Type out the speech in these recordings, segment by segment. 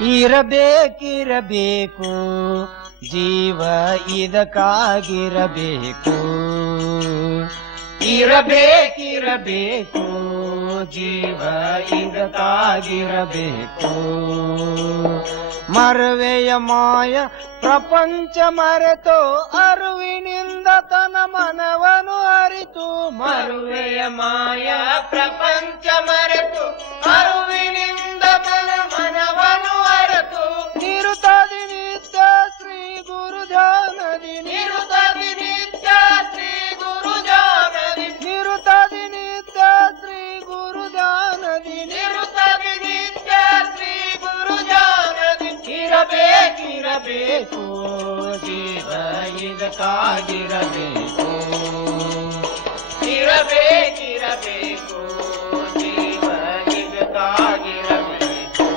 ಇರಬೇಕಿರಬೇಕು, ಜೀವ ಇದಕ್ಕಾಗಿರಬೇಕು. ಇರಬೇಕಿರಬೇಕು, ಜೀವ ಇದಕ್ಕಾಗಿರಬೇಕು. ಮರವೆಯ ಮಾಯ ಪ್ರಪಂಚ ಮರೆತು ಅರುವಿನಿಂದ ತನ ಮನವನು ಅರಿತು. ಮರುವೆಯ ಮಾಯ ಪ್ರಪಂಚ ಮರೆತು ಅರುವಿನಿಂದ ಇರಬೇಕಿರಬೇಕು ಜೀವ ಇದಕ್ಕಾಗಿರಬೇಕು. ಇರಬೇಕಿರಬೇಕು, ಜೀವ ಇದಕ್ಕಾಗಿರಬೇಕು.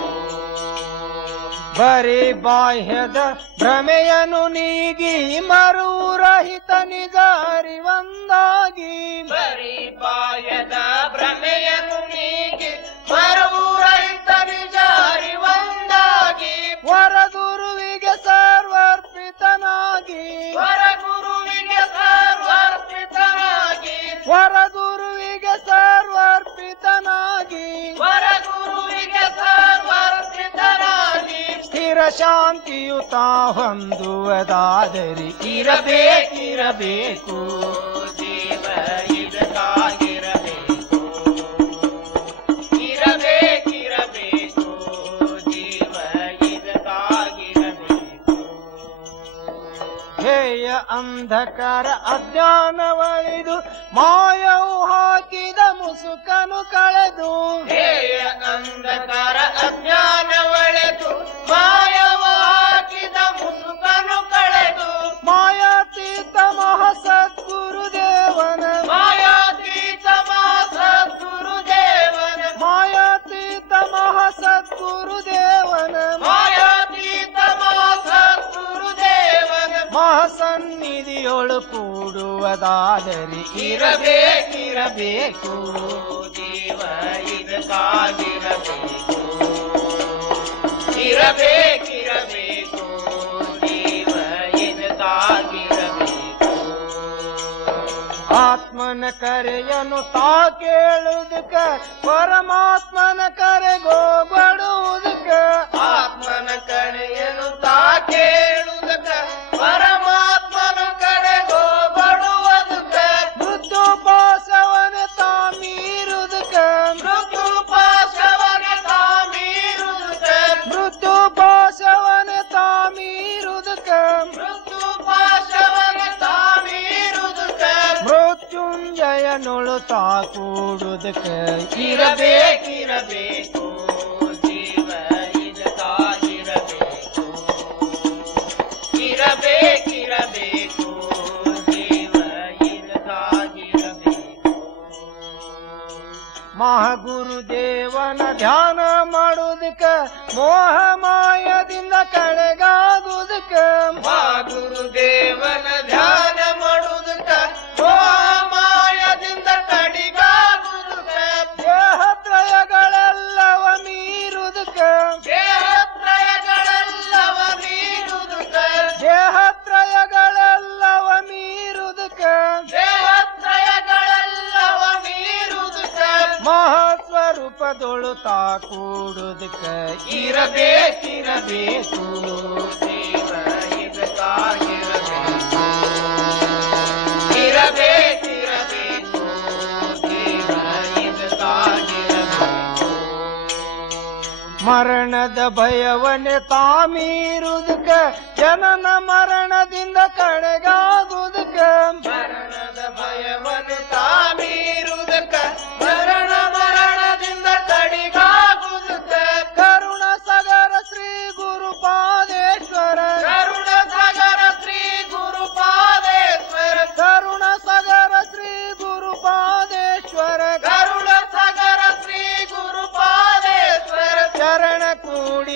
ಬರೀ ಬಾಹ್ಯದ ಭ್ರಮೆಯನ್ನು ನೀಗಿ, ಮರುರಹಿತ ನಿಜ ಅರಿವಂದಾಗಿ ಬರೀ ಬಾಹ್ಯದ ಶಾಂತಿಯುತ ಹೊಂದುವುದಾದರೆ ಇರಬೇಕಿರಬೇಕು. ಜೀವ ಇದಕ್ಕಾಗಿರಬೇಕು ಇರಬೇಕಿರಬೇಕು. ಜೀವ ಇದಕ್ಕಾಗಿರಬೇಕು ಹೇಯ ಅಂಧಕಾರ ಅಜ್ಞಾನವಳಿದು ಮಾಯವು ಹಾಕಿದ ಮುಸುಕನು ಕಳೆದು. ಹೇಯ ಅಂಧಕಾರ ಅಜ್ಞಾನವಳೆದು ಕೂಡುವುದಾದರೆ ಇರಬೇಕಿರಬೇಕು ಜೀವ ಇದಕ್ಕಾಗಿರಬೇಕು ಇರಬೇಕಿರಬೇಕು ಜೀವ ಇದಕ್ಕಾಗಿರಬೇಕು ಆತ್ಮನ ಕರೆಯನ್ನು ತಾ ಕೇಳುವುದಕ್ಕ ಪರಮಾತ್ಮನ ಕರೆಗೋಗಡುವುದಕ್ಕ ಆತ್ಮನ ಮೃತ್ಯುಂಜಯನೊಳು ತಾ ಕೂಡುದಕ್ಕ ಇರಬೇಕಿರಬೇಕು ಜೀವ ಇರಬೇಕು. ಇರಬೇಕಿರಬೇಕು ಜೀವ ಮಹಾ ಮಹಾಗುರುದೇವನ ಧ್ಯಾನ ಮಾಡುವುದಕ್ಕೆ ಮೋಹ ಮಹಾಸ್ವರೂಪದೊಳು ತಾ ಕೂಡುದಕ್ಕ ಇರಬೇಕಿರಬೇಕು. ದೇವ ಇದಕ್ಕಾಗಿರಬೇಕು ಇರಬೇಕಿರಬೇಕು. ದೇವ ಇದಕ್ಕಾಗಿರಬೇಕು ಮರಣದ ಭಯವನೆ ತಾಮೀರುದಕ್ಕ ಜನನ ಮರಣದಿಂದ ಕಡೆಗಾಗುವುದಕ್ಕ ಮರಣದ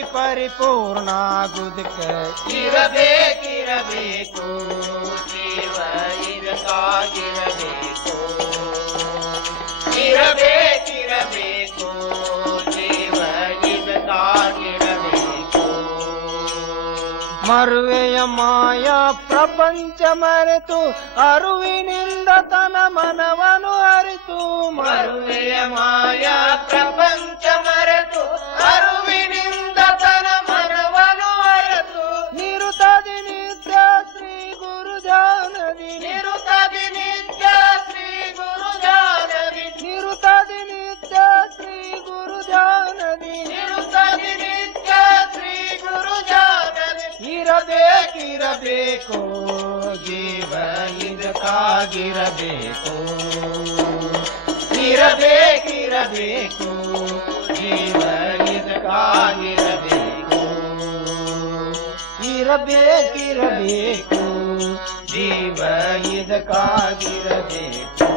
ಕೂಡಿ ಪರಿಪೂರ್ಣ ಆಗುದಕ್ಕ ಇರಬೇಕಿರಬೇಕು ಜೀವ ಇದಕ್ಕಾಗಿರಬೇಕು. ಇರಬೇಕಿರಬೇಕು ಜೀವ ಇದಕ್ಕಾಗಿರಬೇಕು. ಮರುವೆಯ ಮಾಯಾ ಪ್ರಪಂಚ ಮರೆತು ಅರುವಿನಿಂದ ತನ ಮನವನು ಅರಿತು. ಮರುವೆಯ ಮಾಯಾ ಪ್ರಪಂಚ ಮರೆತು ಇರಬೇಕಿರಬೇಕು ಜೀವ ಇದಕ್ಕಾಗಿರಬೇಕು. ಇರಬೇಕಿರಬೇಕು ಜೀವ ಇದಕ್ಕಾಗಿರಬೇಕು. ಇರಬೇಕಿರಬೇಕು ಜೀವ ಇದಕ್ಕಾಗಿರಬೇಕು.